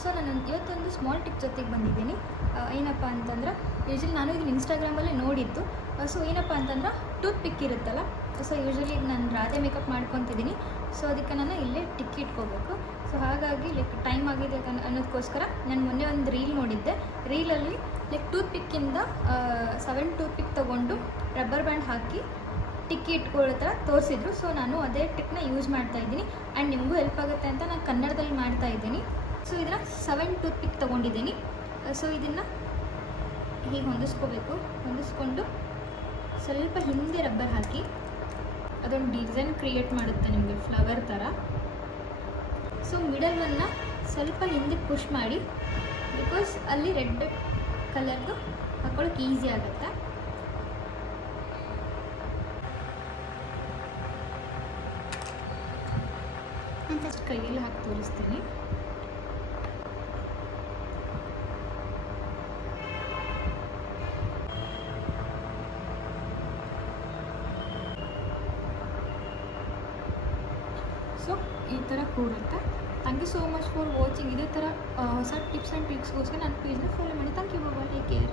So ನಾನು ಇವತ್ತೊಂದು small tip ಜೊತೆಗೆ ಬಂದಿದ್ದೀನಿ. ಏನಪ್ಪ ಅಂತಂದ್ರೆ ಯೂಶ್ವಲಿ ನಾನು ಇದನ್ನು ಇನ್ಸ್ಟಾಗ್ರಾಮಲ್ಲೇ ನೋಡಿದ್ದು. ಸೊ ಏನಪ್ಪ ಅಂತಂದ್ರೆ ಟೂತ್ ಪಿಕ್ ಇರುತ್ತಲ್ಲ, ಸೊ ಯೂಶ್ವಲಿ ನಾನು ರಾಧೆ ಮೇಕಪ್ ಮಾಡ್ಕೊತಿದ್ದೀನಿ. ಸೊ ಅದಕ್ಕೆ ನಾನು ಇಲ್ಲೇ ಟಿಕ್ ಇಟ್ಕೋಬೇಕು. ಸೊ ಹಾಗಾಗಿ ಲೈಕ್ ಟೈಮ್ ಆಗಿದೆ ಅನ್ನೋದಕ್ಕೋಸ್ಕರ ನಾನು ಮೊನ್ನೆ ಒಂದು ರೀಲ್ ನೋಡಿದ್ದೆ. ರೀಲಲ್ಲಿ ಲೈಕ್ ಟೂತ್ ಪಿಕ್ಕಿಂದ 7 ಟೂತ್ ಪಿಕ್ ತೊಗೊಂಡು ರಬ್ಬರ್ ಬ್ಯಾಂಡ್ ಹಾಕಿ ಟಿಕ್ಕಿ ಇಟ್ಕೊಳ್ಳೋ ಥರ ತೋರಿಸಿದ್ರು. ಸೊ ನಾನು ಅದೇ ಟಿಕ್ನ ಯೂಸ್ ಮಾಡ್ತಾಯಿದ್ದೀನಿ ಆ್ಯಂಡ್ ನಿಮಗೂ ಹೆಲ್ಪ್ ಆಗುತ್ತೆ ಅಂತ ನಾನು ಕನ್ನಡದಲ್ಲಿ ಮಾಡ್ತಾಯಿದ್ದೀನಿ. ಸೊ ಇದನ್ನು 7 ಟೂತ್ ಪಿಕ್ ತೊಗೊಂಡಿದ್ದೀನಿ. ಸೊ ಇದನ್ನು ಹೀಗೆ ಹೊಂದಿಸ್ಕೋಬೇಕು. ಹೊಂದಿಸ್ಕೊಂಡು ಸ್ವಲ್ಪ ಹಿಂದೆ ರಬ್ಬರ್ ಹಾಕಿ ಅದೊಂದು ಡಿಸೈನ್ ಕ್ರಿಯೇಟ್ ಮಾಡುತ್ತೆ ನಿಮಗೆ ಫ್ಲವರ್ ಥರ. ಸೊ ಮಿಡಲನ್ನು ಸ್ವಲ್ಪ ಹಿಂದೆ ಪುಷ್ ಮಾಡಿ, ಬಿಕಾಸ್ ಅಲ್ಲಿ ರೆಡ್ ಕಲರ್ದು ಹಾಕೊಳ್ಳೋಕೆ ಈಸಿ ಆಗುತ್ತೆ. ನಾನು ಫಸ್ಟ್ ಕೈಯಲ್ಲಿ ಹಾಕಿ ತೋರಿಸ್ತೀನಿ. ಸೊ ಈ ಥರ ಕೂರುತ್ತೆ. Thank you so much for watching. ಇದೇ ಥರ ಹೊಸ ಟಿಪ್ಸ್ ಆ್ಯಂಡ್ ಟ್ರಿಕ್ಸ್ಗೋಸ್ಕರ ನನ್ನ ಪೇಜ್ನ ಫಾಲೋ ಮಾಡಿ. Thank you. ಬಾಬಾ, ಟೇಕ್ ಕೇರ್.